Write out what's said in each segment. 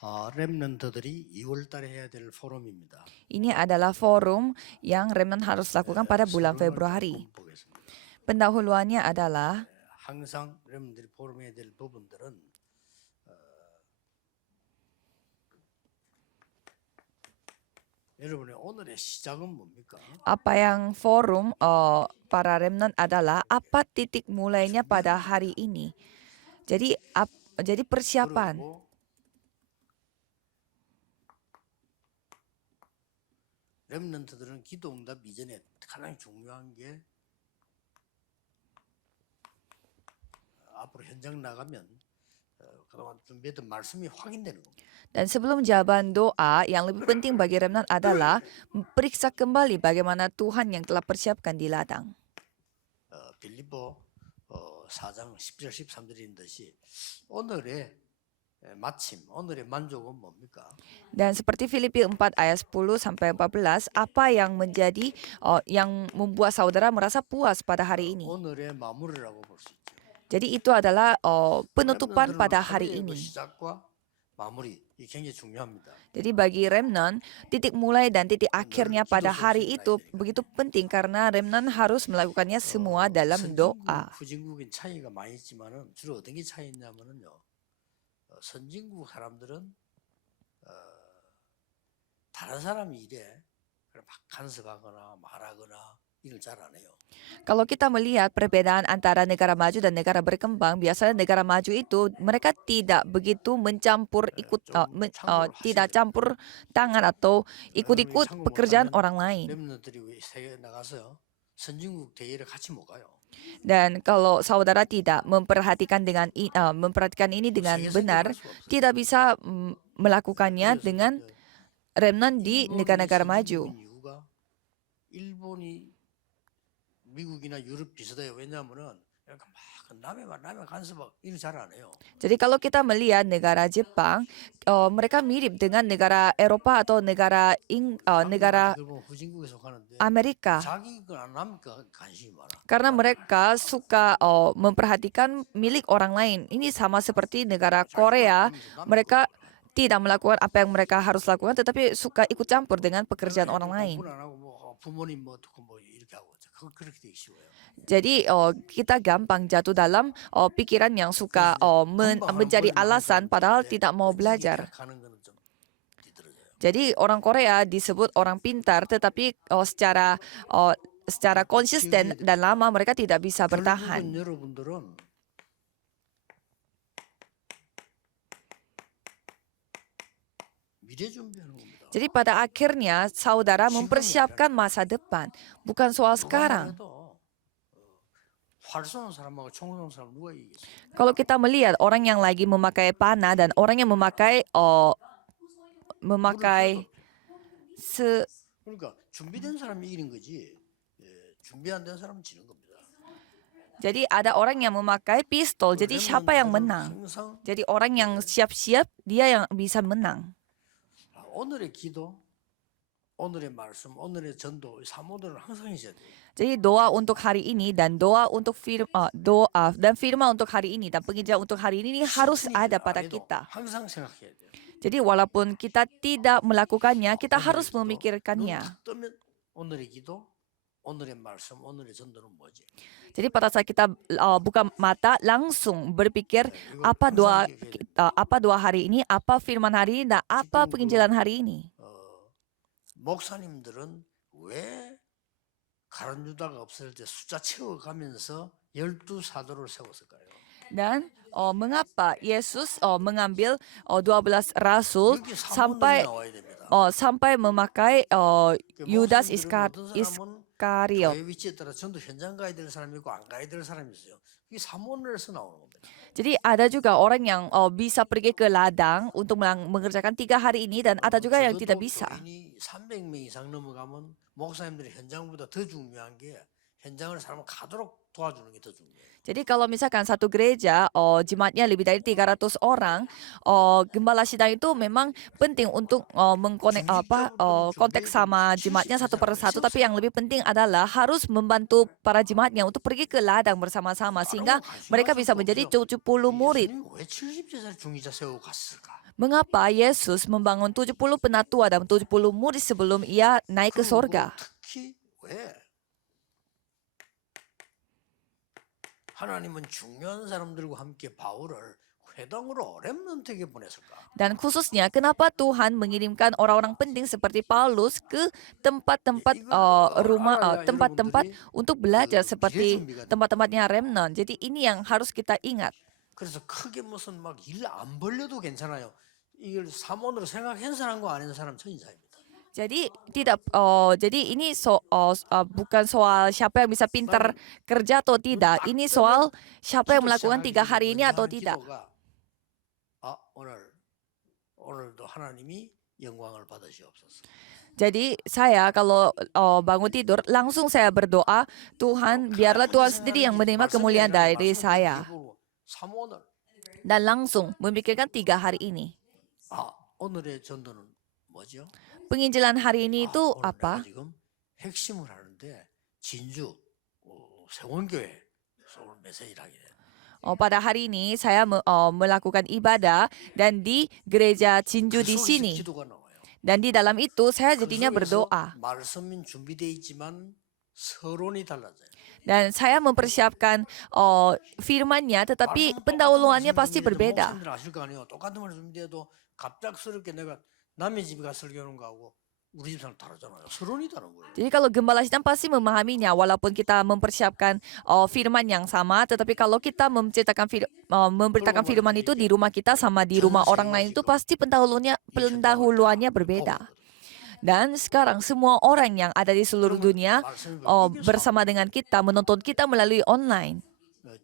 렘넌트들이 2월 달에 해야 될 포럼입니다. Ini adalah forum yang Remnant harus lakukan pada bulan 서론을 Februari. 조금 보겠습니다. Pendahuluannya adalah 항상 렘넌트들이 포럼해야 될 부분들은 여러분의 오늘의 시작은 뭡니까? apa yang forum para Remnant adalah apa titik mulainya pada hari ini. Jadi persiapan. 그리고 렘넌트들은 기도 응답 이전에 가장 중요한 게 앞으로 현장 나가면 그동안 준비했던 말씀이 확인되는 겁니다. Dan sebelum jawaban doa, yang lebih penting bagi Remnant adalah periksa kembali bagaimana Tuhan yang telah persiapkan di ladang. 빌립보 4장 10절 13절인 듯이 오늘의 마침, 오늘의 만족은 뭡니까? Dan seperti Filipi 4 ayat 10 sampai 14, apa yang menjadi yang membuat saudara merasa puas pada hari ini? 오늘의 마무리라고 볼 수 있죠. Jadi itu adalah penutupan pada hari 하루의 그 ini. 시작과 마무리 이 굉장히 중요합니다. Jadi bagi Remnant, titik mulai dan titik akhirnya pada hari itu begitu penting karena Remnant harus melakukannya semua dalam doa. 후진국인 차이가 많이 있지만은 주로 어떤 게 차이 있냐면은요. 선진국 사람들은 다른 사람이 일에 막 간섭하거나 말하거나 일을 잘 안 해요. Kalau kita melihat perbedaan antara negara maju dan negara berkembang, biasanya negara maju itu mereka tidak begitu mencampur tidak campur tangan atau ikut-ikut pekerjaan orang lain. 렘넌트들이 세계 나가서 선진국 대회를 같이 못 가요. Dan kalau saudara tidak memperhatikan ini dengan benar, tidak bisa melakukannya dengan Remnant di negara-negara maju. 일본이 미국이나 유럽 비슷해요. 왜냐하면은 약간 막 남의 간섭 일을 잘 안 해요. Jadi kalau kita melihat negara Jepang, mereka mirip dengan negara Eropa atau negara 후진국에 속하는데 Amerika. 자기 건 남과 관심이 많아. Karena mereka suka memperhatikan milik orang lain. Ini sama seperti negara Korea, mereka tidak melakukan apa yang mereka harus lakukan, tetapi suka ikut campur dengan pekerjaan orang lain. 부모님 뭐 듣고 뭐 이렇게 하고 그렇게 되기 쉬워요. Jadi kita gampang jatuh dalam pikiran yang suka mencari alasan padahal tidak mau belajar. Jadi orang Korea disebut orang pintar, tetapi secara konsisten dan lama mereka tidak bisa bertahan. Jadi pada akhirnya saudara mempersiapkan masa depan, bukan soal sekarang. Kalau kita melihat orang yang lagi memakai panah dan orang yang memakai jadi ada orang yang memakai pistol, jadi siapa yang menang? Jadi orang yang siap-siap, dia yang bisa menang. 오늘의 기도, 오늘의 말씀, 오늘의 전도, 사모들은 항상 있어야 돼요. Jadi doa untuk hari ini dan doa untuk firman untuk hari ini dan penginjilan untuk hari ini harus ada pada kita. 항상 생각해야 돼요. Jadi walaupun kita tidak melakukannya, kita harus memikirkannya. 오늘의 기도, 오늘의 말씀, 오늘의 전도는 뭐지? Jadi pada saat kita buka mata langsung berpikir apa doa hari ini, apa firman hari ini, dan apa penginjilan hari ini. 목사님들은 왜 가룟 유다가 없을 때 숫자 채워가면서 12사도를 세웠을까요? Dan mengapa Yesus mengambil 12 rasul sampai memakai Yudas Iskariot. Jadi ada juga orang yang bisa pergi ke ladang untuk mengerjakan 3 hari ini dan ada juga yang tidak bisa. 300명 이상 넘어가면 목사님들이 현장보다 더 중요한 게 현장을 사람 가도록 도와주는 게 더 중요해요. Jadi kalau misalkan satu gereja jemaatnya lebih dari 300 orang, gembala sidang itu memang penting untuk kontak sama jemaatnya satu persatu, tapi yang lebih penting adalah harus membantu para jemaatnya untuk pergi ke ladang bersama-sama sehingga mereka bisa menjadi 70 murid. Mengapa Yesus membangun 70 penatua dan 70 murid sebelum ia naik ke 그리고 sorga? 특히 왜 하나님은 중요한 사람들과 함께 바울을 회당으로 렘넌트에게 보냈을까? Dan khususnya kenapa Tuhan mengirimkan orang-orang penting seperti Paulus ke tempat-tempat 이걸 늘 알아야 tempat-tempat 여러분들이 untuk belajar 그 미래 seperti 준비가 됩니다. tempat-tempatnya remnant. Jadi ini yang harus kita ingat. 그래서 크게 무슨 막 일 안 벌려도 괜찮아요. 이걸 사원으로 생각한 사람과 안 한 사람 천인사입니다. Jadi tidak jadi ini bukan soal siapa yang bisa pintar kerja atau tidak. Ini soal siapa yang melakukan 3 hari ini atau tidak. 아, 오늘도 하나님이 영광을 받으시옵소서. Jadi saya kalau bangun tidur langsung saya berdoa, Tuhan biarlah Tuhan sendiri yang menerima kemuliaan dari saya. 사모를 Dan langsung memikirkan 3 hari ini. 아, 오늘의 전도는 뭐죠? Penginjilan hari ini itu 오늘 내가 apa? 지금 핵심을 하는데 진주 세원교회 서울 메시지를 하게 돼. Pada hari ini saya melakukan ibadah dan di gereja Jinju di sini. 기도가 나와요. Dan di dalam itu saya 그 jadinya 속에서 berdoa. 말씀은 준비되어 있지만 서론이 달라져요. Dan saya mempersiapkan firman-Nya, tetapi pendahuluannya pasti berbeda. 목사님들 아실 거 아니에요. 똑같은 말 준비해도 갑작스럽게 내가 남의 집에 가서 설교하는 거하고 우리 집 사람 다르잖아요. 서론이 다른 거예요. Jadi kalau gembala sidang pasti memahaminya, walaupun kita mempersiapkan firman yang sama, tetapi kalau kita memberitakan firman itu di rumah kita sama di rumah orang lain itu pasti pendahuluannya berbeda. Dan sekarang semua orang yang ada di seluruh dunia bersama dengan kita, menonton kita melalui online.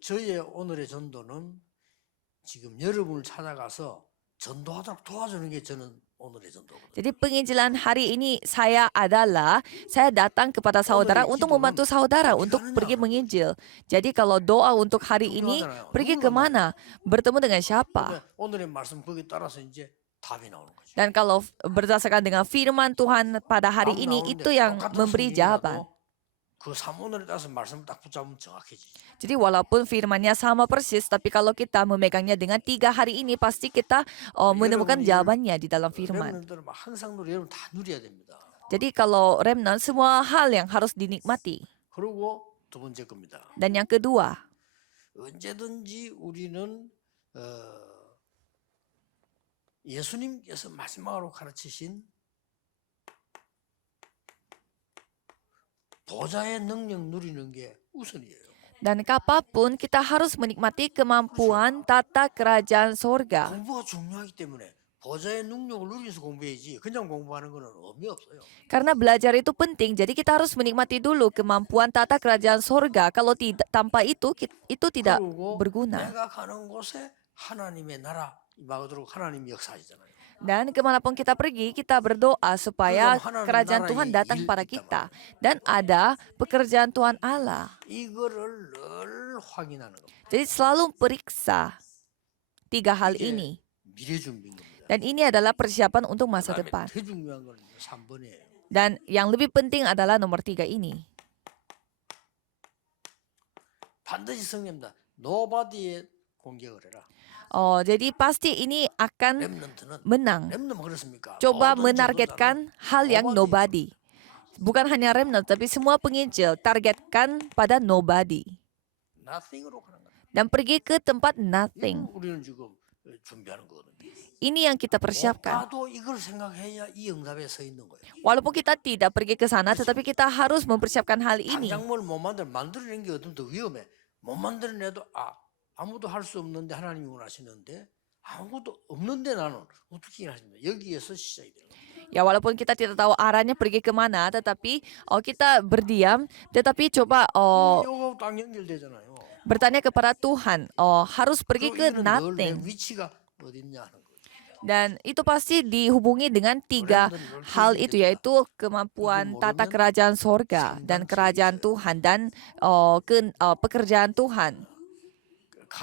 저의 오늘의 전도는 지금 여러분을 찾아가서 전도하도록 도와주는 게 저는 오늘의 전도거든요. Jadi penginjilan hari ini saya datang kepada saudara untuk membantu saudara untuk pergi menginjil. Jadi kalau doa untuk hari ini, pergi ke mana? Bertemu dengan siapa? 오늘의 말씀 거기 따라서 이제 답이 나오는 거죠. Dan kalau berdasarkan dengan firman Tuhan pada hari ini, itu yang memberi jawaban. 그 사문을 따라서 말씀을 딱 붙잡으면 정확해지죠. Jadi walaupun firmannya sama persis, tapi kalau kita memegangnya dengan 3 hari ini, pasti kita menemukan jawabannya di dalam firman. 렘넌트는 항상 여러분 다 누려야 됩니다. Jadi kalau remnant, semua hal yang harus dinikmati. 그리고 두 번째 겁니다. Dan yang kedua, 언제든지 우리는 예수님께서 마지막으로 가르치신 보좌의 능력 누리는 게 우선이에요. dan kapanpun kita harus menikmati kemampuan tata kerajaan sorga. 공부가 중요하기 때문에 보좌의 능력을 누리면서 공부해야지 그냥 공부하는 거는 의미 없어요. Karena belajar itu penting, jadi kita harus menikmati dulu kemampuan tata kerajaan sorga. Kalau tidak, tanpa itu tidak 그리고 berguna. 내가 가는 곳에 하나님의 나라 임하도록 하나님이 역사하시잖아요. Dan kemanapun kita pergi, kita berdoa supaya kerajaan Tuhan datang pada kita. Dan ada pekerjaan Tuhan Allah. 이거를 늘 확인하는 겁니다. Jadi selalu periksa 3 hal ini. 미래 준비인 겁니다. Dan ini adalah persiapan untuk masa 그다음에 depan. 더 중요한 건 3번이에요. Dan yang lebih penting adalah nomor 3 ini. 반드시 성립니다. 노바디에 공격을 해라. Jadi pasti ini akan 렘넌트는 menang. 렘넌트 그렇습니까? Coba 모든 menargetkan hal yang nobody. Bukan hanya remnant, tapi semua penginjil targetkan pada nobody. nothing으로 가는 거예요. Dan pergi ke tempat nothing. 우리는 지금 준비하는 거거든요. Ini yang kita persiapkan. 가도 이걸 생각해야 이 응답에 서 있는 거예요. Walaupun kita tidak pergi ke sana, tetapi kita harus mempersiapkan hal ini. 당장뭘 못 만들어낸 게 어떤 더 위험해. 못 만들어내도 아무도 할 수 없는데 하나님이 원하시는데 아무것도 없는데 나는 어떻게 일하십니까? 여기에서 시작이 되는 거예요. Ya walaupun kita tidak tahu arahnya pergi kemana, tetapi kita berdiam, tetapi coba 이거 딱 연결되잖아요. bertanya kepada Tuhan, harus pergi ke 이거는 늘 내 nothing. 위치가 어딨냐 하는 거예요. Dan itu pasti dihubungi dengan 3 hal itu, yaitu kemampuan tata kerajaan sorga dan kerajaan Tuhan dan pekerjaan Tuhan.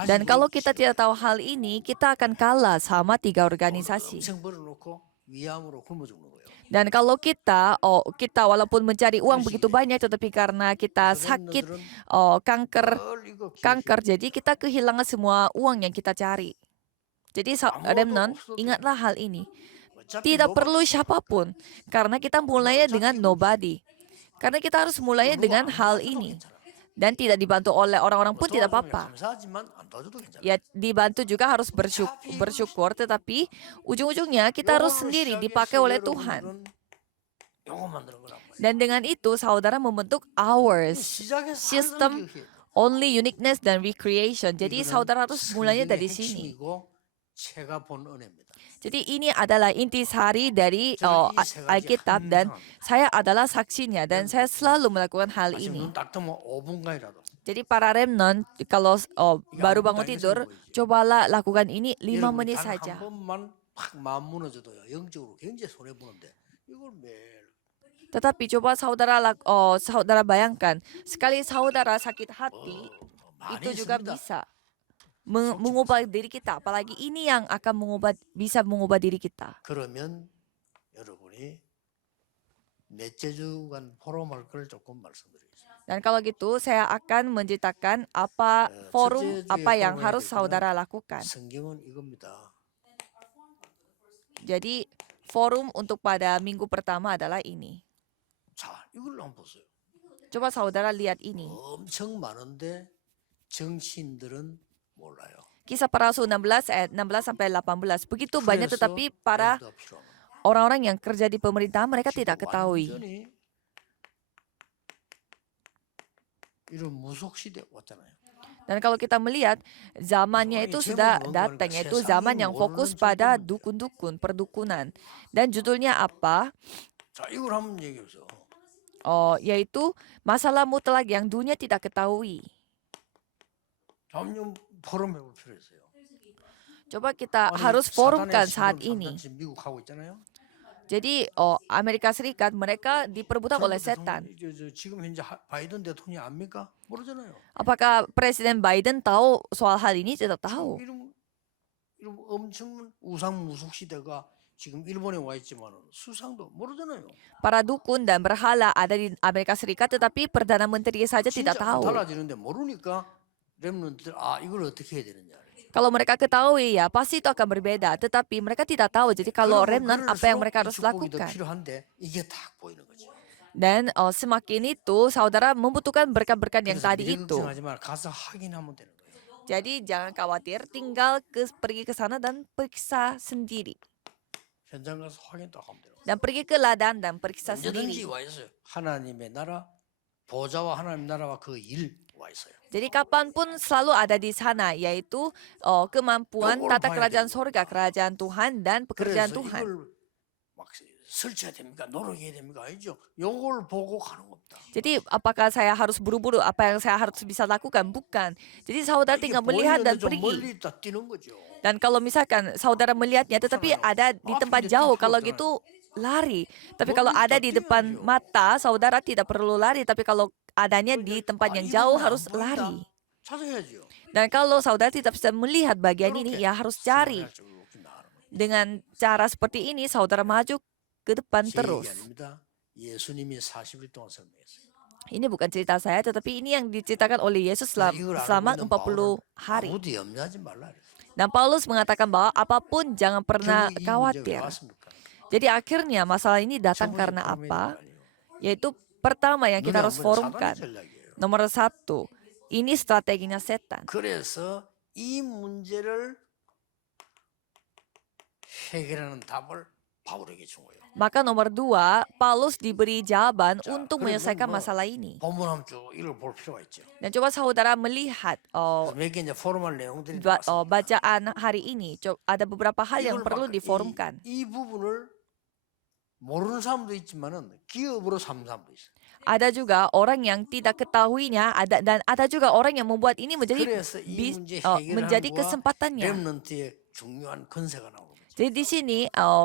Dan kalau kita tidak tahu hal ini, kita akan kalah sama 3 organisasi. 엄청 벌어놓고 위암으로 굶어 죽는 거예요. Dan kalau kita walaupun mencari uang begitu banyak, tetapi karena kita sakit, kanker, jadi kita kehilangan semua uang yang kita cari. Jadi 아무도 remnant, 없어도 ingatlah hal ini. 어차피 Tidak nobody perlu siapapun, karena kita mulainya dengan nobody. Karna kita harus mulainya 누가 dengan 안 hal 도와줘도 ini. 괜찮아. Dan tidak dibantu oleh orang-orang 뭐 pun tidak 도와주면 apa-apa. 감사하지만 안 도와줘도 괜찮아. Ya dibantu juga harus bersyukur, tetapi ujung-ujungnya kita harus 요걸로 sendiri 시작해서 dipakai oleh Tuhan. 여러분들은 요거 만드는 거란 말이야. Dan dengan itu saudara membentuk 이거 ours, 시작해서 sistem 한성교회. only uniqueness dan recreation. Jadi 이거는 saudara harus mulainya 성경의 dari sini. 핵심이고 제가 본 은혜입니다. Jadi ini adalah intisari dari 저는 이세 가지 Alkitab dan 항상 saya adalah saksinya dan saya selalu melakukan hal 아침 ini. 눈딱 뜨면 5분간이라도 Jadi para remnant kalau baru bangun tidur, cobalah lakukan ini 5 menit 단한 saja. 번만 팍 마음 무너져도요. 영적으로 굉장히 손해 보는데 이걸 매일 Tetapi coba saudara bayangkan, sekali saudara sakit hati, 많이 itu juga 있습니다. bisa mengubah diri kita. Apalagi ini yang akan bisa mengubah diri kita. 그러면 여러분이 넷째 주간 포럼할 걸 조금 말씀드리겠습니다. Dan kalau gitu, saya akan menceritakan apa forum apa yang harus saudara lakukan. 성경은 이겁니다. Jadi forum untuk pada minggu pertama adalah ini. 자, 이걸 한번 보세요. Coba saudara lihat ini. 엄청 많은데 정치인들은 몰라요. Kisah para Rasul 16 ayat 16 sampai 18. Begitu banyak 그래서 tetapi para 더 필요합니다. orang-orang yang kerja di pemerintahan mereka 지금 tidak ketahui. 완전히 이런 무속 시대 왔잖아요. Dan kalau kita melihat zamannya itu sudah datang, yaitu zaman yang fokus pada dukun-dukun, perdukunan. Dan judulnya apa? 자, 이걸 한번 얘기해 보세요. Yaitu masalah mutlak yang dunia tidak ketahui. 잠깐 포럼 해볼 필요 있어요. Coba kita 아니, harus 사단의 forumkan 신분 saat ini. 판단 지금 미국 하고 있잖아요. Jadi Amerika Serikat mereka diperbudak oleh setan. 지금 현재 바이든 대통령이 압니까? 모르잖아요. Apakah Presiden Biden tahu soal hal ini? Tidak tahu. 이런 엄청 우상 무속 시대가 지금 일본에 와 있지만 수상도 모르잖아요. Para dukun dan berhala ada di Amerika Serikat, tetapi Perdana Menteri saja tidak 진짜 tahu. 달라지는데 모르니까 렘넌트들 이걸 어떻게 해야 되느냐. Kalau mereka ketahui ya pasti itu akan berbeda. Tetapi mereka tidak tahu. Jadi kalau remnant apa yang mereka harus lakukan? 필요한데 이게 딱 보이는 거죠. Dan semakin itu saudara membutuhkan berkat-berkat yang 그래서 tadi 미리 itu. 걱정하지 말 가서 확인하면 되는 거예요. Jadi jangan khawatir, tinggal pergi ke sana dan periksa sendiri. 현장 가서 확인 딱 하면 되는 거예요. Dan pergi ke ladang dan periksa 언제든지 sendiri. 와 있어요. 하나님의 나라, 보좌와 하나님 나라와 그 일 와 있어요. Jadi kapanpun selalu ada di sana, yaitu kemampuan tata kerajaan sorga, kerajaan Tuhan dan pekerjaan 그래서 Tuhan. 이걸 막 설치해야 됩니까? 노력해야 됩니까? 아니죠. 요걸 보고 가는 겁니다. Jadi apakah saya harus buru-buru? Apa yang saya harus bisa lakukan? Bukan. Jadi saudara 이게 tinggal melihat dan 보이는데 좀 pergi. 멀리 딱 뛰는 거죠. Dan kalau misalkan saudara melihatnya tetapi ada di tempat jauh, kalau gitu lari. Tapi kalau ada di depan mata, saudara tidak perlu lari. Tapi kalau adanya di tempat yang jauh harus lari. 찾아야죠. Dan kalau saudara tidak bisa melihat bagian ini, ya harus cari. Dengan cara seperti ini, saudara maju ke depan 제 얘기 terus. 아닙니다. 예수님이 40일 동안 설명했어요. Ini bukan cerita saya, tetapi ini yang diceritakan oleh Yesus 이걸 알고 selama 있는 40 바울은 hari. 아무도 염려하지 말라 그랬어요. Dan Paulus mengatakan bahwa apapun jangan pernah 결국 이 문제가 왜 khawatir. 왔습니까? Jadi akhirnya masalah ini datang 저번에 karena 포럼이 apa? 아니에요. Yaitu pertama yang kita 눈에 harus 안 보이는 forumkan. 사단의 전략이에요. Nomor 1, ini strateginya setan. 그래서 이 문제를 해결하는 답을 바울에게 준 거예요. Maka nomor 2, Paulus diberi jawaban 자, untuk 그리고 menyelesaikan 뭐 masalah ini. 본문 한번 쭉 이걸 볼 필요가 있죠. Dan coba saudara melihat 그래서 몇 개 이제 포럼할 내용들이 bacaan hari ini. Ada beberapa hal yang 이걸 perlu 막 diforumkan. 이 부분을 모르는 사람도 있지만은 기업으로 삼는 사람도 있어요. Ada juga orang yang tidak ketahuinya, dan ada juga orang yang membuat ini menjadi 그래서 이 문제 menjadi 해결하는 거와 kesempatannya. 렘넌트의 중요한 건세가 나오는 거죠. Jadi di sini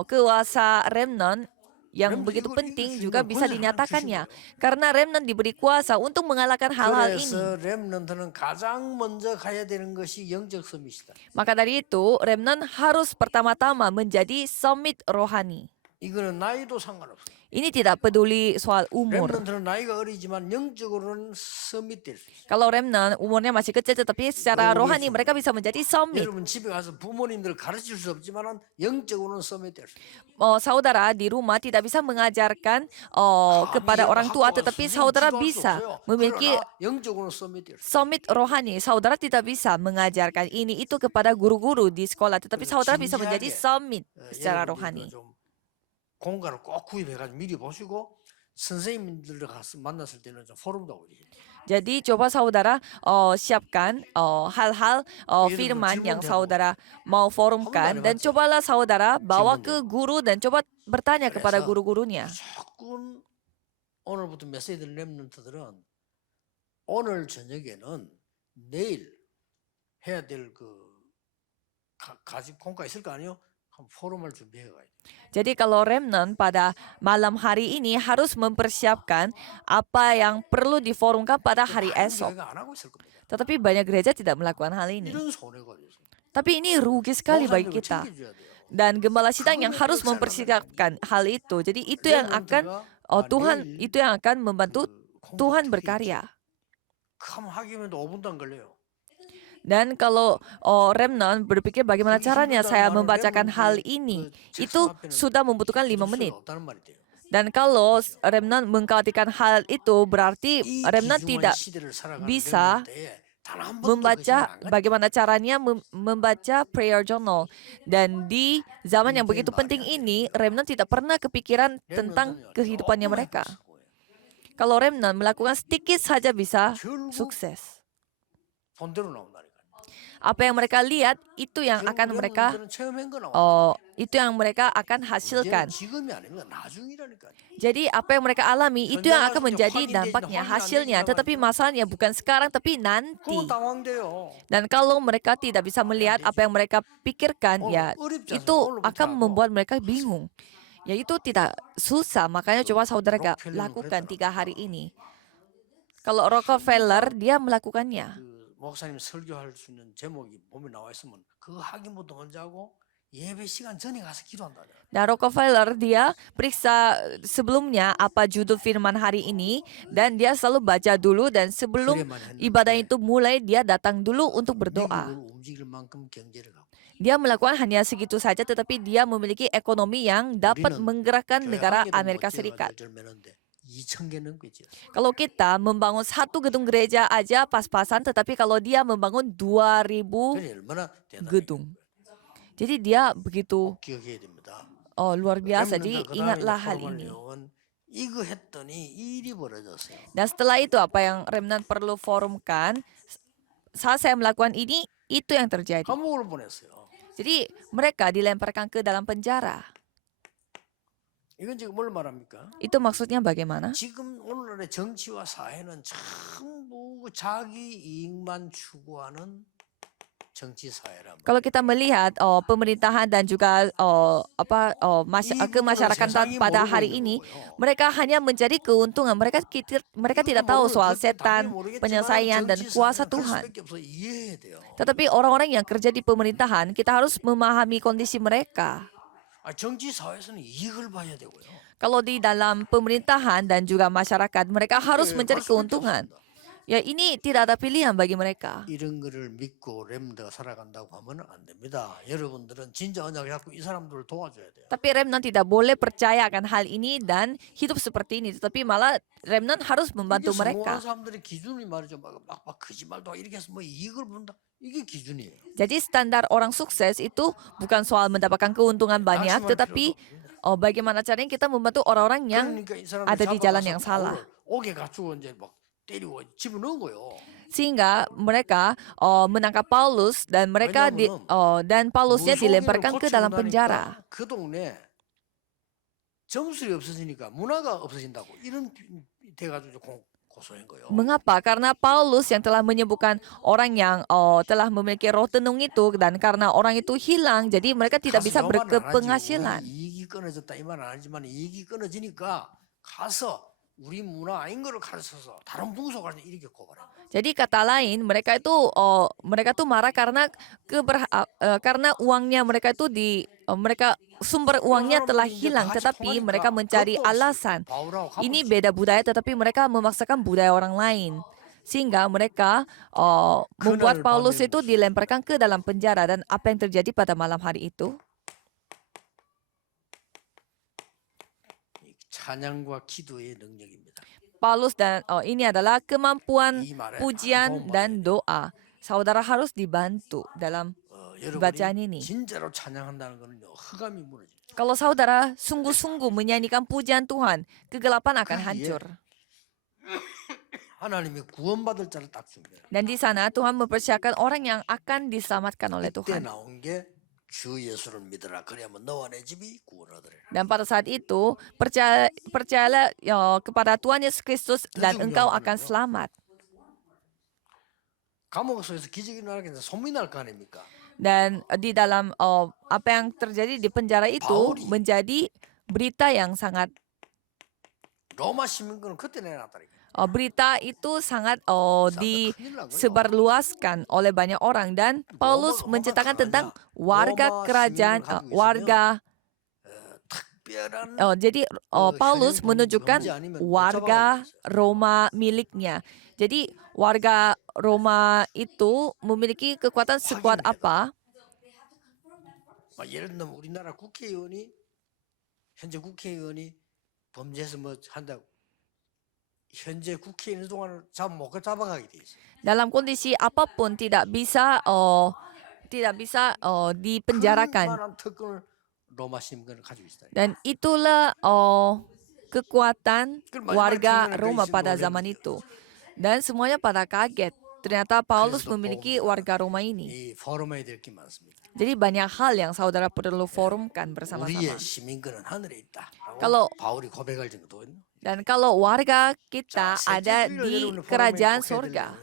kuasa remnant yang Remnant begitu 이거 penting 중요한 juga bisa 권세를 dinyatakannya. 주신 Karena remnant diberi kuasa untuk mengalahkan hal-hal ini. 그래서 렘넌트는 가장 먼저 가야 되는 것이 영적 서밋이다. Maka dari itu, remnant harus pertama-tama menjadi summit rohani. 이거는 나이도 상관없어요. Ini tidak peduli soal umur. 렘넌트는 나이가 어리지만 영적으로는 서밋 될 수 있어요. Kalau remnant umurnya masih kecil tetapi secara rohani mereka bisa menjadi summit. 여러분 집에 가서 부모님들 가르칠 수 없지만은 영적으로는 서밋 될 수 있어요. Saudara di rumah tidak bisa mengajarkan kepada orang tua, tetapi saudara bisa memiliki 영적으로는 서밋 될 수. summit rohani. Saudara tidak bisa mengajarkan ini itu kepada guru-guru di sekolah, tetapi saudara bisa menjadi summit secara rohani. 좀 공간을 꼭 구입해가지고 미리 보시고 선생님들 가서 만났을 때는 좀 포럼도 오지. Jadi coba saudara siapkan hal-hal firman yang saudara mau forumkan dan cobalah saudara bawa ke guru dan coba bertanya kepada guru-gurunya. 조금 오늘부터 메시지 렘넌트들은 오늘 저녁에는 내일 해야 될 그 가집 공과 있을 거 아니요? 한 포럼을 준비해 가야 돼. Jadi kalau remnant pada malam hari ini harus mempersiapkan apa yang perlu diforumkan pada hari esok. 교회가 안 하고 있을 겁니다. Tetapi banyak gereja tidak melakukan hal ini. 이런 손해가 돼서. Tapi ini rugi sekali bagi 목사님을 kita. 챙겨줘야 돼요. Dan gembala sidang yang harus mempersiapkan hal itu. Jadi itu yang akan itu yang akan membantu Tuhan berkarya. 참 하기면 5분도 안 걸려요. Dan kalau remnant berpikir bagaimana caranya saya membacakan hal ini, itu sudah membutuhkan 5 menit. 없다는 말이 돼요. Dan kalau remnant mengkhawatirkan hal itu, berarti 이 remnant 귀중한 tidak 시대를 살아가는 bisa 렘넌트에 단한 번도 membaca 거짓말 안 가르쳐요. bagaimana caranya membaca prayer journal. Dan di zaman yang begitu penting ini, remnant tidak pernah kepikiran tentang 렘넌트는요, kehidupannya 조금 mereka. 해봤을 거예요. Kalau remnant melakukan sedikit saja bisa 결국 sukses. 본대로 나온다니까요. Apa yang mereka lihat itu yang akan mereka 렘넌트는 체험한 거 나와요. itu yang mereka akan 문제는 hasilkan. 지금이 아닙니다. 나중이라니까요. Jadi apa yang mereka alami itu yang akan menjadi dampaknya, hasilnya. Tetapi masalahnya bukan sekarang tapi nanti. 그건 당황돼요. Dan kalau mereka tidak bisa melihat apa yang mereka pikirkan, ya itu akan membuat mereka bingung. Ya itu tidak susah, makanya coba saudara lakukan 3 hari ini. Kalau Rockefeller, dia melakukannya. 그 목사님 설교할 수 있는 제목이 몸에 나와 있으면 그거 확인부터 먼저 하고 예배 시간 전에 가서 기도한다잖아요. Dan Rockefeller dia periksa sebelumnya apa judul firman hari ini dan dia selalu baca dulu dan sebelum ibadah itu mulai dia datang dulu untuk berdoa. 미국을 움직일 만큼 경제를 갖고 Dia melakukan hanya segitu saja tetapi dia memiliki ekonomi yang dapat menggerakkan negara Amerika Serikat. 2,000개 넘게 지었어요. Kalau kita membangun satu gedung gereja aja pas-pasan tetapi kalau dia membangun 2.000 그게 얼마나 대단한 gedung. Jadi dia begitu 기억해야 됩니다. luar biasa. Jadi 렘넌트가 ingatlah 그다음에 hal 포럼할 ini. 내용은 이거 했더니 일이 벌어졌어요. Dan setelah itu apa yang remnant perlu forumkan, saat saya melakukan ini, itu yang terjadi. 감옥을 보냈어요. Jadi mereka dilemparkan ke dalam penjara. 이건 지금 뭘 말합니까? Itu maksudnya bagaimana? 지금 오늘날의 정치와 사회는 전부 자기 이익만 추구하는 정치 사회란 말이에요. Kalau kita melihat pemerintahan dan juga kemasyarakatan pada hari ini, mereka hanya mencari keuntungan. Mereka tidak tahu soal setan, penyelesaian dan kuasa Tuhan. Tetapi orang-orang yang kerja di pemerintahan, kita harus memahami kondisi mereka. 정치 사회에서는 이익을 봐야 되고요. Kalau di dalam pemerintahan dan juga masyarakat, mereka harus mencari keuntungan. Ya ini tidak ada pilihan bagi mereka. 이런 거를 믿고 렘너가 살아간다고 하면 안 됩니다. 여러분들은 진짜 언약 잡고 이 사람들을 도와줘야 돼요. Tapi remnant tidak boleh percaya akan hal ini dan hidup seperti ini. Tetapi malah remnant harus membantu mereka. 사람들의 기준이 말이죠. 막 거짓말도 하고 이렇게 해서 뭐 이익을 본다. 이게 기준이에요. Jadi standar orang sukses itu bukan soal mendapatkan keuntungan banyak, tetapi bagaimana caranya kita membantu orang-orang yang 그러니까 이 사람들 ada di jalan 잡아가서 yang salah. 옥에 갇히고 이제 막 때리고 집어넣은 거예요. Sehingga mereka menangkap Paulus dan mereka dan Paulusnya dilemparkan ke dalam penjara. 그 동네 점술이 없어지니까 문화가 없어진다고 이런 돼가지고 고소한 거예요. Mengapa? Karena Paulus yang telah menyembuhkan orang yang telah memiliki roh tenung itu dan karena orang itu hilang, jadi mereka tidak bisa berpenghasilan. 이익이 끊어졌다 이 말 안 하지만 이익이 끊어지니까 가서 우리 문화 아닌 거를 가르쳐서 다른 풍속 가르쳐 이렇게 고발해. Jadi kata lain, mereka tuh marah karena karena uangnya mereka itu mereka sumber uangnya telah hilang, tetapi mereka mencari alasan. 바울하고 Ini 가문이죠. beda budaya, tetapi mereka memaksakan budaya orang lain. Sehingga mereka membuat Paulus itu dilemparkan ke dalam penjara. Dan apa yang terjadi pada malam hari itu? 이 찬양과 기도의 능력입니다. Paulus dan ini adalah kemampuan 이 말에 pujian dan doa. Saudara harus dibantu dalam bacaan 여러분이 ini. 진짜로 찬양한다는 거는요 흑암이 무너져요. Kalau saudara sungguh-sungguh menyanyikan pujian Tuhan, kegelapan akan hancur. 하나님이 구원받을 자를 딱 줍니다. Dan di sana Tuhan mempersiapkan orang yang akan diselamatkan oleh 이때 Tuhan. 나온 게 주 예수를 믿으라. 그래야만 너와 내 집이 구원을 얻으리라. Dan pada saat itu, percayalah kepada Tuhan Yesus Kristus dan engkau akan selamat. 감옥 속에서 기적이 일어나겠는데 소문이 날 거 아닙니까? Dan di dalam apa yang terjadi di penjara itu menjadi berita yang sangat 로마 시민권은 그때 내놨다니까. berita itu sangat disebarluaskan oleh banyak orang dan Paulus menceritakan tentang warga kerajaan 특별한 jadi Paulus menunjukkan warga Roma miliknya. Jadi warga Roma itu memiliki kekuatan sekuat apa? 예를 들면 우리나라 국회의원이 현재 국회의원이 범죄해서 뭐 한다고 현재 국회에 있는 동안 못 잡아가게 돼 있어요. Dalam kondisi apapun tidak bisa dipenjarakan. 그만한 특권을 로마 시민권을 가지고 있다. Dan itulah kekuatan warga Roma pada zaman itu. Dan semuanya pada kaget. Ternyata Paulus memiliki warga Roma ini. 이 포럼해야 될 게 많습니다. Jadi banyak hal yang saudara perlu forumkan bersama-sama. 우리의 시민권은 하늘에 있다. Kalau 바울이 고백할 정도 있나? dan kalau warga kita ada di kerajaan surga.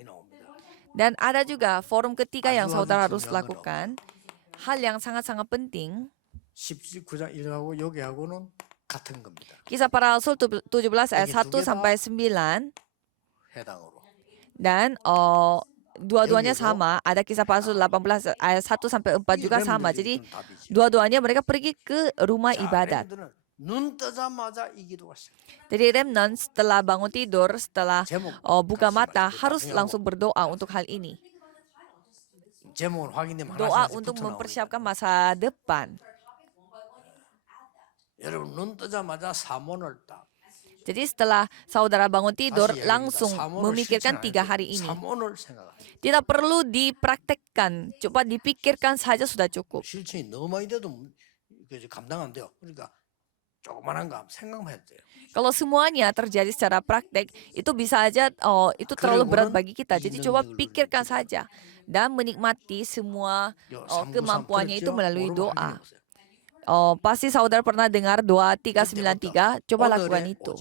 Dan ada juga forum ketiga yang saudara harus lakukan. Hal yang sangat-sangat penting. 19장 1하고 여기하고는 같은 겁니다. Kisah para Rasul 17 ayat 1 sampai 9. 해당으로. Dan dua-duanya sama. Ada kisah para Rasul 18 ayat 1 sampai 4 juga sama. Jadi dua-duanya mereka pergi ke rumah ibadat. 눈 뜨자마자 이 기도가 시작. Jadi remnant setelah bangun tidur, setelah buka mata harus langsung berdoa untuk hal ini. 제목을 확인되면 Doa 하나씩 untuk 붙어 나오니까. mempersiapkan masa depan. 여러분 눈 뜨자마자 사문을 딱 Jadi setelah saudara bangun tidur, 다시 얘기합니다. langsung 사문을 memikirkan 실천 안 3 해도 hari ini. 사문을 생각합니다. Tidak perlu dipraktekkan, coba dipikirkan saja sudah cukup. 실천이 너무 많이 돼도 감당 안 돼요. 그러니까 조그만한 거 생각만 해도 돼요. Kalau semuanya terjadi secara praktek, itu bisa aja itu terlalu berat bagi kita. Jadi coba pikirkan saja dan menikmati semua kemampuannya itu melalui doa. Pasti saudara pernah dengar doa 393, coba lakukan itu.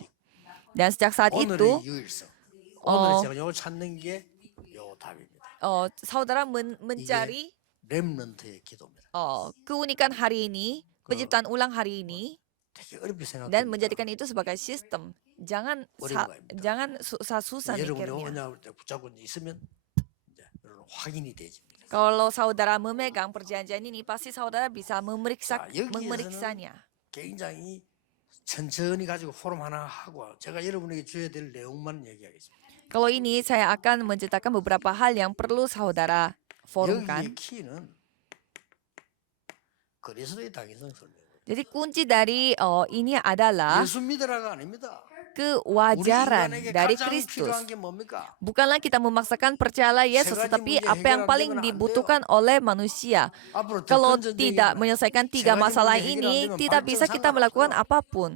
Dan sejak saat itu, 오늘의 유일성. 오늘 제가 요 찾는 게 요 답입니다. saudara mencari 렘넌트의 기도입니다. keunikan hari ini, penciptaan ulang hari ini, 되게 어렵게 생각합니다. dan menjadikan itu sebagai sistem. Jangan susah-susah 여러분이 mikirnya. 오냐 붙잡고 있으면 이제 여러분 확인이 되집니다. Kalau saudara memegang perjanjian ini, pasti saudara bisa 자, 여기에서는 memeriksanya. 굉장히 천천히 가지고 포럼 하나 하고 제가 여러분에게 줘야 될 내용만 얘기하겠습니다. Kalau ini saya akan menceritakan beberapa hal yang perlu saudara forumkan. 여기의 키는 그리스도의 당위성 설명. Jadi kunci dari ini adalah 예수 믿으라가 아닙니다. kewajaran 우리 인간에게 dari 가장 Kristus. 필요한 게 뭡니까? Bukanlah kita memaksakan percayalah Yesus, 세 가지 tetapi 문제 apa yang 해결 안 paling 되면 안 dibutuhkan oleh manusia. 앞으로 더 Kalau 큰 전쟁이 tidak 일어나요. menyelesaikan 3 세 가지 masalah 문제 해결 안 ini, 되면 tidak 발전 bisa kita melakukan 상관없어요. apapun.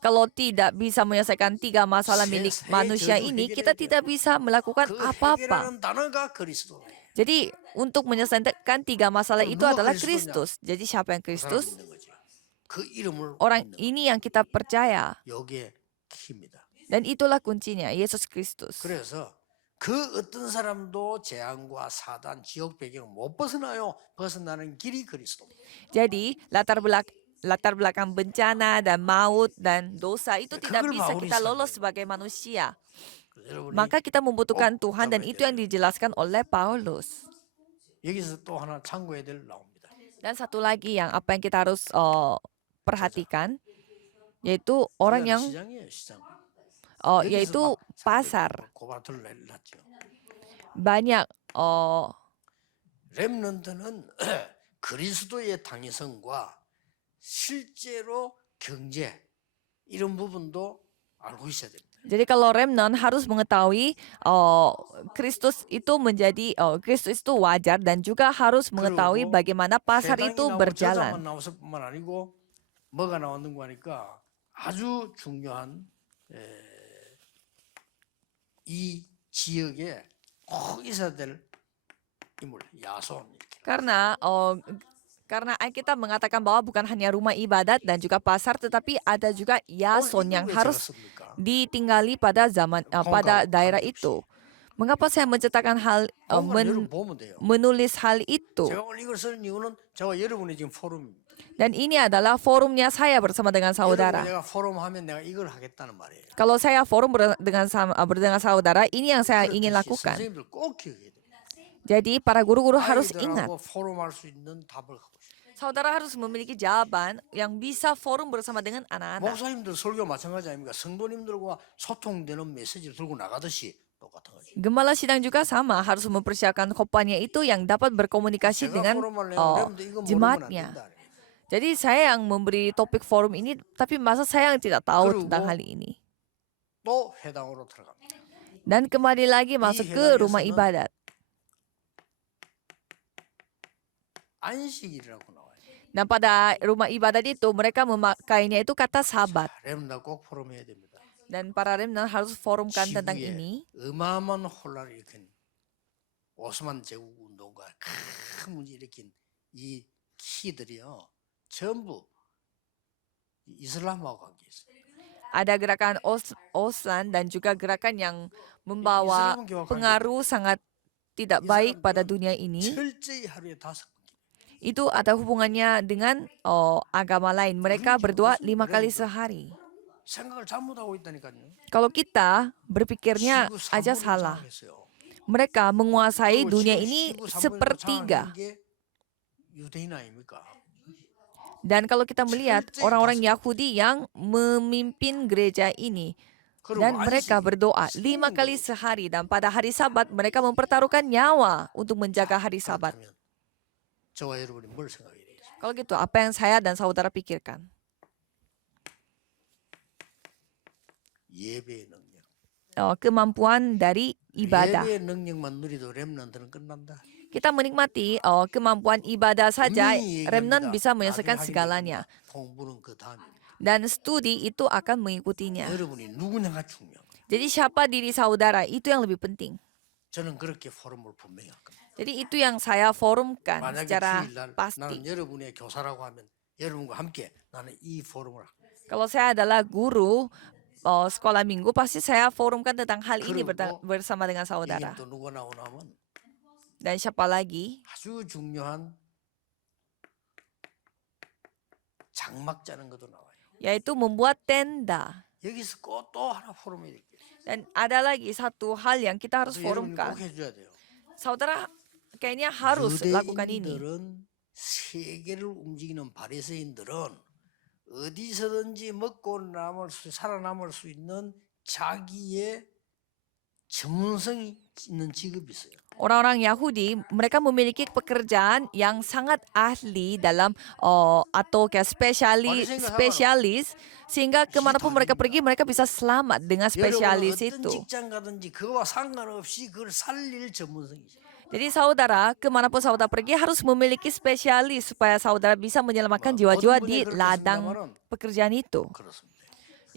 Kalau tidak bisa menyelesaikan 3 masalah 세- milik 세 manusia 저주 ini, 해결해야 kita 돼요. tidak bisa melakukan 그 apa-apa. 해결하는 단어가 그리스도. Jadi untuk menyelesaikan 3 masalah itu 누가 adalah 그리스도냐? Kristus. Jadi siapa yang 그 사람 Kristus? 믿는 거죠. 그 이름을 Orang 믿는 ini yang kita percaya. 여기에 키입니다. Dan itulah kuncinya, Yesus Kristus. 그래서 그 어떤 사람도 재앙과 사단, 지옥 배경 못 벗어나요. 벗어나는 길이 그리스도. Jadi latar belakang bencana dan maut dan dosa itu 네, tidak 그걸 bisa 바울이 kita lolos 설명해요. sebagai manusia. 그래서 여러분이 Maka kita membutuhkan 꼭 Tuhan dan 붙잡아야 itu yang 돼요. dijelaskan oleh Paulus. 여기서 또 하나 참고해야 될 나옵니다. Dan satu lagi yang apa yang kita harus perhatikan yaitu orang 이건 yang 시장이에요, 시장. yaitu pasar. 고바트를 냈죠. Banyak 렘넌트는 그리스도의 당위성과 실제로 경제 이런 부분도 알고 있어야 됩니다. jadi kalau remnant harus mengetahui Kristus itu menjadi Kristus itu wajar dan juga harus mengetahui 그리고 bagaimana pasar 회당이 itu 나오고 berjalan. 저자만 나왔을 뿐만 아니고 뭐가 나왔는 거 하니까 아주 중요한 이 지역에 꼭 있어야 될 인물 야손 이렇게. Karena Alkitab mengatakan bahwa bukan hanya rumah ibadat dan juga pasar, tetapi ada juga Yason yang 왜 제가 harus 씁니까? ditinggali pada zaman pada daerah itu. Mengapa saya mencetakkan 그건 여러분 보면 돼요. menulis hal itu? 제가 오늘 이걸 쓰는 이유는 저와 여러분이 지금 포럼입니다. Dan ini adalah forumnya saya bersama dengan 여러분 saudara. 내가 포럼 하면 내가 이걸 하겠다는 말이에요. Kalau saya forum dengan saudara, ini yang saya ingin 그렇듯이 lakukan. 선생님들 꼭 기억해야 돼요. Jadi para guru-guru harus ingat. 아이들하고 포럼할 수 있는 답을 갖고 있어요. Saudara harus memiliki jawaban yang bisa forum bersama dengan anak-anak. 목사님들 설교 마찬가지 아닙니까? 성도님들과 소통되는 메시지를 들고 나가듯이 똑같은 거죠. Gembala sidang juga sama, harus mempersiapkan khotbahnya itu yang dapat berkomunikasi 제가 dengan 포럼을 내면 여러분들 이거 모르면 안 jemaatnya. 된다. Jadi saya yang memberi topik forum ini, tapi masa saya yang tidak tahu 그리고 tentang hal ini. 또 회당으로 들어갑니다. Dan kembali lagi masuk ke rumah 회당에서는 ibadat. 안식일이라고 나와요. Dan pada rumah ibadat itu mereka memakainya itu kata sabat. 여러분들 꼭 포럼해야 됩니다. Dan para remnant harus forumkan tentang 지구에 ini. 어마어마한 혼란을 일으킨 오스만 제국 운동과 큰 문제 일으킨 이 키들이요 전부 이슬람하고 관계 있어요. Ada gerakan Oslan dan juga gerakan yang membawa 이슬람은 교와 관계 pengaruh sangat tidak baik pada dunia ini. 철저히 하루에 5번. Itu ada hubungannya dengan agama lain. Mereka berdoa 5 kali sehari. 생각을 잘못하고 있다니까요. Kalau kita berpikirnya 지구 aja 3분을 salah. 장악했어요. Mereka menguasai 그리고 dunia 지구 ini 3분을 sepertiga. 장악한 게 유대인 아닙니까? Dan kalau kita melihat orang-orang Yahudi yang memimpin gereja ini, dan mereka berdoa 5 kali sehari, dan pada hari Sabat mereka mempertaruhkan nyawa untuk menjaga hari Sabat. 그렇다면 저와 여러분이 뭘 생각해야 되죠? Kalau gitu, apa yang saya dan saudara pikirkan? 예배의 능력. Kemampuan dari ibadah. 예배의 능력만 누리도 렘넌트는 끝난다. Kita menikmati kemampuan ibadah saja, 분명히 remnant 얘기합니다. bisa menyelesaikan 나중에 하게 segalanya. 됩니다. 공부는 그 다음입니다. Dan studi itu akan mengikutinya. 여러분이 누구냐가 중요합니다. Jadi siapa diri saudara, itu yang lebih penting. 저는 그렇게 포럼을 분명히 할 겁니다. Jadi itu yang saya forumkan 만약에 secara 주일날 pasti. 나는 여러분의 교사라고 하면 여러분과 함께 나는 이 포럼을 할 겁니다. Kalau saya adalah guru sekolah minggu, pasti saya forumkan tentang hal ini 그리고 bersama dengan 이게 saudara. 또 누가 나오냐면 Dan siapa lagi? 아주 중요한 장막 짜는 것도 나와요. Yaitu membuat tenda. 여기서 꼭 또 하나 포럼이 있겠어요. Dan ada lagi satu hal yang kita harus 그래서 여러분이 forumkan. 꼭 해줘야 돼요. Saudara kayaknya harus lakukan ini. 유대인들은 세계를 움직이는 바리새인들은 어디서든지 살아남을 수 있는 자기의 전문성이 있는 직업이 있어요. Orang-orang Yahudi, mereka memiliki pekerjaan yang sangat ahli dalam atau kayak spesialis, sehingga kemanapun mereka pergi, mereka bisa selamat dengan 여러분은 spesialis 어떤 itu. 직장 가든지 그와 상관없이 그걸 살릴 전문성이 있어요. Jadi saudara, kemanapun saudara pergi harus memiliki spesialis supaya saudara bisa menyelamatkan jiwa-jiwa di ladang pekerjaan itu. 그렇습니다.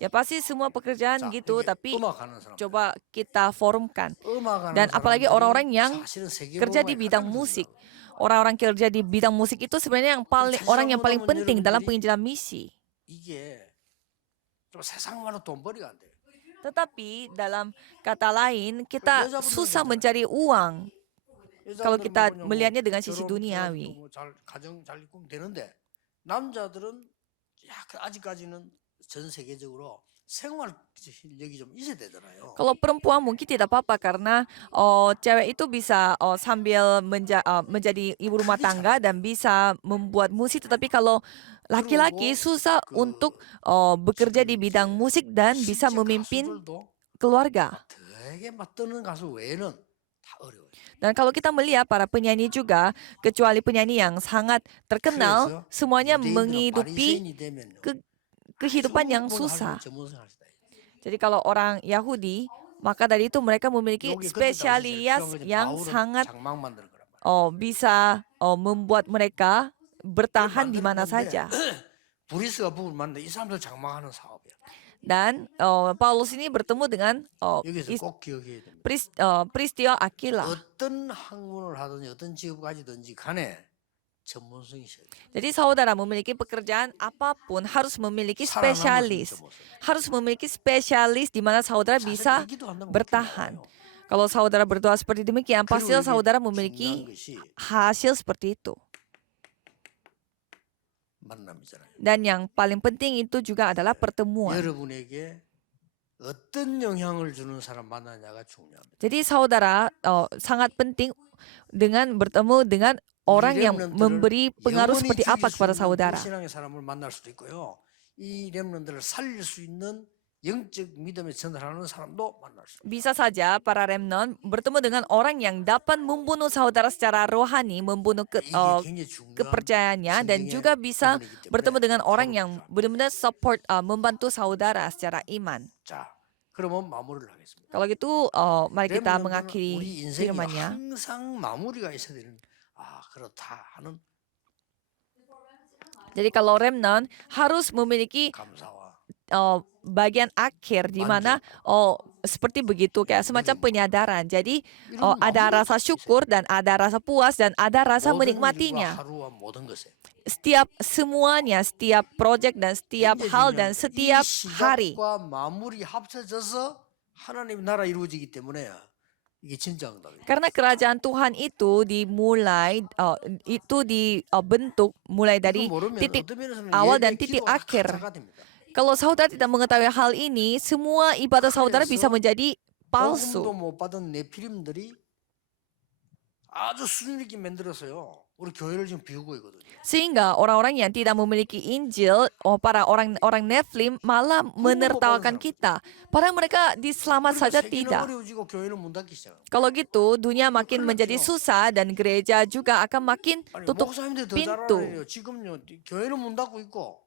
Ya pasti semua pekerjaan 자, gitu, 이게 tapi 음악하는 사람. coba kita forumkan. 음악하는 Dan apalagi 사람들이 orang-orang yang 사실은 kerja di 세계복음화에 bidang 가장 musik. 중요해요. Orang-orang kerja di bidang musik itu sebenarnya orang yang paling penting dalam penginjilan misi. 이게 좀 세상 말로 돈벌이가 안 돼요. Tetapi dalam kata lain, kita susah mencari uang kalau kita melihatnya dengan sisi duniawi. 가정 잘 꾸면 되는데 남자들은 아직까지는 전 세계적으로 생활 실력이 좀 있어야 되잖아요. Kalau perempuan mungkin tidak apa-apa karena cewek itu bisa sambil menjadi ibu rumah tangga dan bisa membuat musik. Tetapi kalau laki-laki 그리고 susah 그 untuk bekerja 지금 di bidang 이렇게 musik dan bisa 실제 memimpin 가수들도 keluarga. 막 되게 막 뜨는 가수 외에는 다 어려워요. Dan kalau kita melihat para penyanyi juga, kecuali penyanyi yang sangat terkenal, 그래서 semuanya 유대인들은 menghidupi 바리새인이 되면요 ke- 아주 kehidupan yang 뭔가 할 수 있는 susah. 전문성 할 수다. Jadi kalau orang Yahudi, maka dari itu mereka memiliki 요게 그때 당시 제일 필요한 spesialis 거죠. yang 바울은 sangat 장막 만드는 거란 말이에요. bisa membuat mereka 그걸 bertahan di mana 만들었는데 saja. 브리스가 북을 만드는 이 사람들 장막하는 사업이야. Dan Paulus ini bertemu dengan 여기서 꼭 기억해야 됩니다. Pristio Aquila. 어떤 학문을 하든지 어떤 직업 가지든지 간에 전문성이 있어야 돼요. Jadi saudara memiliki pekerjaan apapun harus memiliki 살아남을 수 있는 spesialis. 전문성. Harus memiliki spesialis di mana saudara 사실 bisa 이 기도한다면 그렇게 bertahan. 나와요. Kalau saudara berdoa seperti demikian, pasti 그리고 이게 saudara 중요한 memiliki 것이 hasil seperti itu. 만남이잖아요. Dan yang paling penting itu juga adalah pertemuan. 여러분에게 어떤 영향을 주는 사람 만나냐가 중요합니다. Jadi saudara sangat penting dengan bertemu dengan orang yang memberi pengaruh seperti apa kepada saudara. 신앙의 사람을 만날 수도 있고요. 이 렘넌트를 살릴 수 있는 영적 믿음의 전달하는 사람도 만날 수 있어요. Bisa saja para remnant bertemu dengan orang yang dapat membunuh saudara secara rohani, membunuh 이게 굉장히 중요한 kepercayaannya, dan 성경의 juga bisa 부분이기 때문에 bertemu dengan orang 서로 yang 필요합니다. benar-benar support, membantu saudara secara iman. 자, 그러면 마무리를 하겠습니다. Kalau gitu, mari kita 렘넌트는 mengakhiri 우리 인생이 firman-Nya. 항상 마무리가 있어야 되는 그렇다 하는 Jadi kalau remnant harus memiliki 감사와 bagian akhir di mana seperti begitu kayak semacam penyadaran. Jadi 이런 ada 마무리가 rasa 있어야 syukur dan ada rasa puas dan ada rasa 모든 일과 menikmatinya. 하루와 모든 것에 Setiap semuanya, setiap project dan setiap 굉장히 hal 중요한 dan 거예요. setiap 이 hari. 시작과 마무리 합쳐져서 하나님 나라 이루어지기 때문에 이게 진짜 응답이에요. Karena kerajaan Tuhan itu dimulai, itu dibentuk mulai 이거 dari 모르면 titik 어떤 면에서는 awal 예배 dan titik 기도가 akhir. 가짜가 됩니다. Kalau saudara tidak mengetahui hal ini, semua ibadah saudara bisa menjadi 복음도 palsu. 못 받은 네피림들이 아주 수준 있게 만들었어요. 우리 교회를 지금 비우고 있거든요. Sehingga orang-orang yang tidak memiliki Injil, para orang Nephilim malah menertawakan kita. Padahal mereka diselamat 그러니까 saja 세계는 tidak. 어려워지고 교회는 문 닫기 시작. Kalau gitu, dunia makin menjadi susah dan gereja juga akan makin 아니 tutup 목사님들 더 pintu. 잘알아요. 지금요 교회는 문 닫고 있고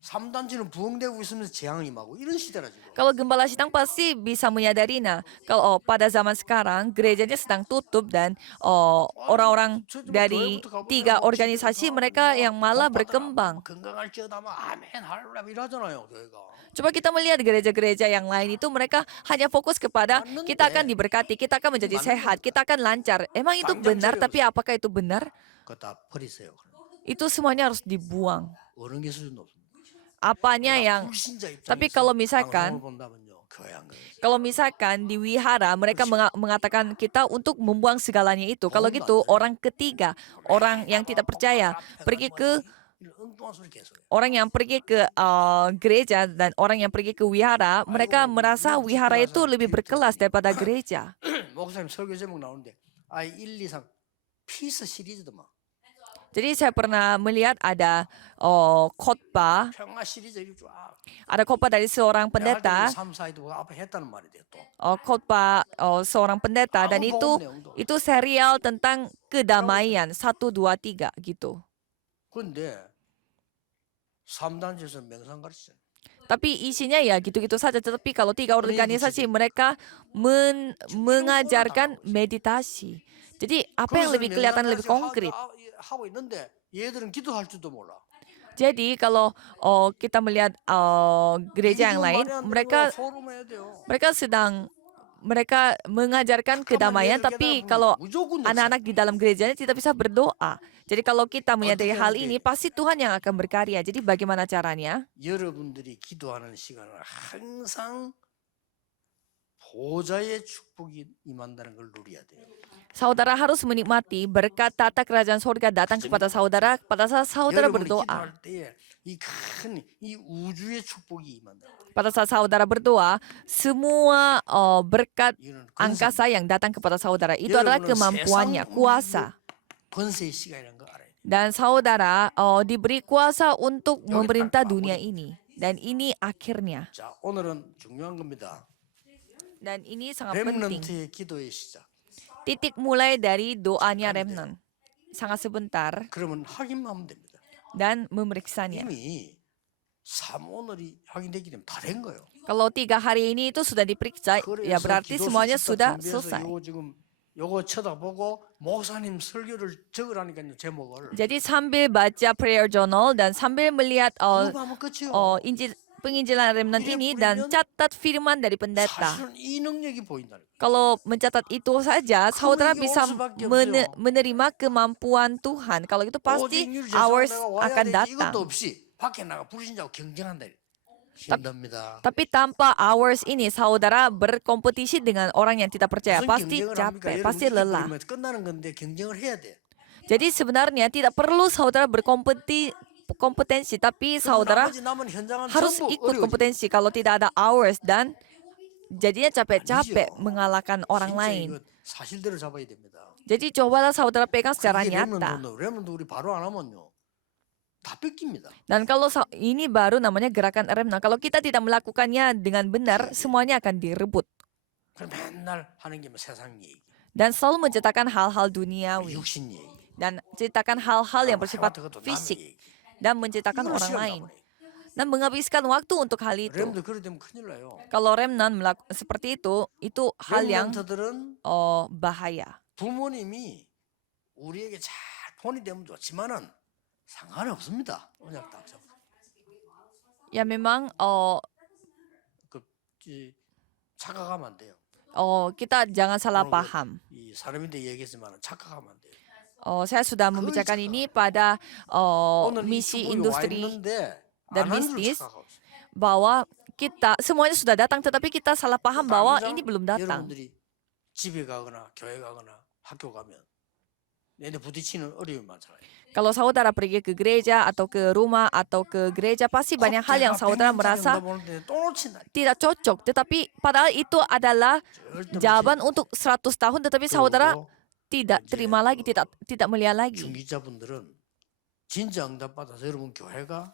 3단체는 부흥되고 있으면서 재앙이 임하고 이런 시대라 지금. Kalau gembala sidang pasti bisa menyadari, nah, kalau pada zaman sekarang gerejanya sedang tutup dan orang-orang dari 3 organisasi mereka yang malah berkembang. 건강할지어다 아멘 할렐루야 이러잖아요 교회가. Coba kita melihat gereja-gereja yang lain itu mereka hanya fokus kepada kita akan diberkati, kita akan menjadi sehat, kita akan lancar. Emang itu benar, tapi apakah itu benar? 그거 다 버리세요. Itu semuanya harus dibuang. 어느 게 수준도 없습니다. Apanya yang 불신자 tapi 입장에서 kalau misalkan 방송을 본다면요 교회 안 가요. Kalau misalkan di wihara mereka mengatakan kita untuk membuang segalanya itu. Kalau gitu orang ketiga, orang yang tidak percaya pergi ke 엉뚱한 소리 계속 해요. orang yang pergi ke gereja dan orang yang pergi ke wihara, mereka merasa wihara itu lebih berkelas daripada gereja. 목사님 설교 제목 나오는데 1, 2, 3 피스 시리즈더만 Jadi saya pernah melihat ada khotbah, 평화 시리즈 이렇게 쫙 ada khotbah dari seorang pendeta, 3, 4도 앞에 했다는 말이 돼요 또. khotbah seorang pendeta, dan itu serial tentang kedamaian 1, 2, 3 gitu. 근데 3단체에서 명상 가르치잖아요. Tapi isinya ya gitu-gitu saja. Tetapi kalau 3 organisasi mereka mengajarkan meditasi. Jadi apa yang lebih kelihatan lebih konkret? 하고 있는데 얘들은 기도할 줄도 몰라. Jadi kalau kita melihat gereja yang lain, mereka mengajarkan kedamaian, tapi kalau anak-anak di dalam gerejanya tidak bisa berdoa. Jadi kalau kita menyadari hal ini, pasti Tuhan yang akan berkarya. Jadi bagaimana caranya? 여러분들이 기도하는 시간은 항상 보좌의 축복이 임한다는 걸 누려야 돼요. Saudara harus menikmati berkat tata kerajaan surga datang kepada saudara pada saat saudara 여러분이 berdoa. 기도할 때에 이 큰 이 우주의 축복이 임한다. Pada saat saudara berdoa, semua berkat 이거는 angkasa yang datang kepada saudara itu adalah 여러분은 kemampuannya, 세상 kuasa. 권세의 시간이라는 거 알아야 돼. Dan saudara diberi kuasa untuk Yaudah, memerintah tak dunia boleh. ini. Dan ini akhirnya. 자, 오늘은 중요한 겁니다. Dan ini sangat penting. 렘넌트의 기도의 시작. Titik mulai dari doanya remnant. Sangat sebentar 그러면 확인하면 됩니다. dan memeriksanya. 이미 3오늘이 확인되기 때문에 다 된 거예요. Kalau 3 hari ini itu sudah diperiksa, ya 그래서 berarti 기도 semuanya 수집사 sudah 준비해서 selesai. 요거 지금 요거 쳐다보고 목사님 설교를 적으라니까요, 제목을. Jadi sambil baca prayer journal dan sambil melihat 그거 하면 끝이에요. penginjilan remnant ini dan catat firman dari pendeta. 사실은 이 능력이 보인다는 거예요. Kalau mencatat itu saja, saudara 이게 bisa 올 수밖에 없어요. menerima kemampuan Tuhan. Kalau itu pasti 오직 hours 내가 와야 akan 되지. datang. 이것도 없이 밖에 나가 불신자고 경쟁한다. 힘듭니다. Tapi tanpa hours ini, saudara berkompetisi dengan orang yang tidak percaya. 무슨 Pasti 경쟁을 합니까? capek, 여러분, pasti 이게 lelah. 그러면 끝나는 건데 경쟁을 해야 돼. Jadi sebenarnya tidak perlu saudara kompetensi, tapi 그리고 saudara 나머지 남은 현장은 harus 전부 ikut 어려워져. kompetensi kalau tidak ada hours dan jadinya capek-capek 아니죠. mengalahkan orang 진짜 lain. 이거 사실대로 잡아야 됩니다. Jadi cobalah saudara pegang secara 이게 nyata. 렘넌트 우리 바로 안 하면요 다 뺏깁니다. Dan kalau ini baru namanya gerakan remnant. Kalau kita tidak melakukannya dengan benar, semuanya akan direbut. 그럼 맨날 하는 게 뭐 세상 얘기, Dan selalu menceritakan hal-hal duniawi. 육신 얘기, Dan ceritakan hal-hal yang bersifat 그것도 남의 fisik. 얘기. Dan menceritakan 이걸로 orang 시간 lain. 잡아내. Dan menghabiskan waktu untuk hal itu. 렘도 그래 되면 큰일 나요. Kalau remnant seperti itu hal yang 렘넌트들은 bahaya. 부모님이 우리에게 잘 돈이 되면 좋지만은 상관이 없습니다. 언약 딱 잡아. Ya memang 착각하면 안 돼요. kita jangan salah 그런 거 paham. 이 사람인데 얘기했지만 착각하면 안 돼요. Saya sudah membicarakan ini pada 오늘 이 misi 축복이 와 industri 있는데 dan 안한줄 bisnis 착각하고 있어요. bahwa kita semuanya sudah datang, tetapi kita salah paham bahwa 당장 ini belum datang. 여러분들이 집에 가거나 교회 가거나 학교 가면 얘네 부딪히는 어려움이 많잖아요. Kalau saudara pergi ke gereja atau ke rumah atau ke gereja, pasti banyak hal yang saudara merasa 또 놓친다. tidak cocok. Tetapi padahal itu adalah 절대 jawaban untuk 100 tahun, tetapi saudara 그리고 tidak terima lagi, tidak melihat lagi. 중기자분들은 진짜 응답받아서 여러분 교회가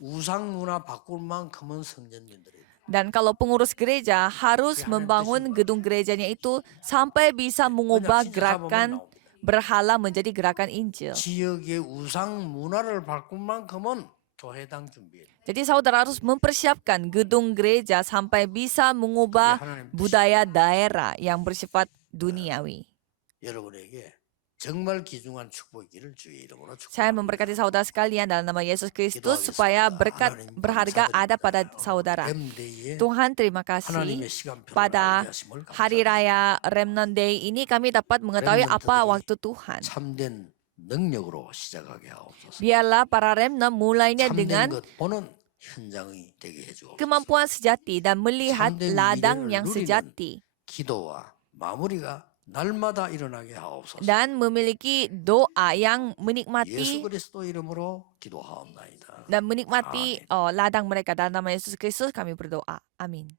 우상 문화 바꿀 만큼은 성전님들이에요. Dan kalau pengurus gereja harus membangun gedung gerejanya itu sampai bisa mengubah gerakan berhala menjadi gerakan Injil. 지역의 우상 문화를 바꿀 만큼은 교회당 준비해. Jadi saudara harus mempersiapkan gedung gereja sampai bisa mengubah 하나님 budaya daerah yang bersifat duniawi. 여러분에게 정말 귀중한 축복이기를 주의 이름으로 Saya 축복합니다. memberkati saudara sekalian dalam nama Yesus Kristus supaya berkat berharga ada pada saudara. 렘데이에 Tuhan, terima kasih. 하나님의 시간표를 Pada 알게 하심을 Hari 감사합니다. Raya Remnant Day ini kami dapat mengetahui apa waktu Tuhan. 참된 능력으로 시작하게 하옵소서. Biarlah para remnant mulainya 참된 dengan 것 보는 현장이 되게 해주옵소서. kemampuan sejati dan melihat 참된 ladang 미래를 yang 누리는 sejati. 기도와 마무리가 날마다 일어나게 하옵소서. Dan memiliki doa yang 예수 menikmati 그리스도 이름으로 기도하옵나이다. dan menikmati ladang mereka. Dalam nama Yesus Kristus kami berdoa. Amin.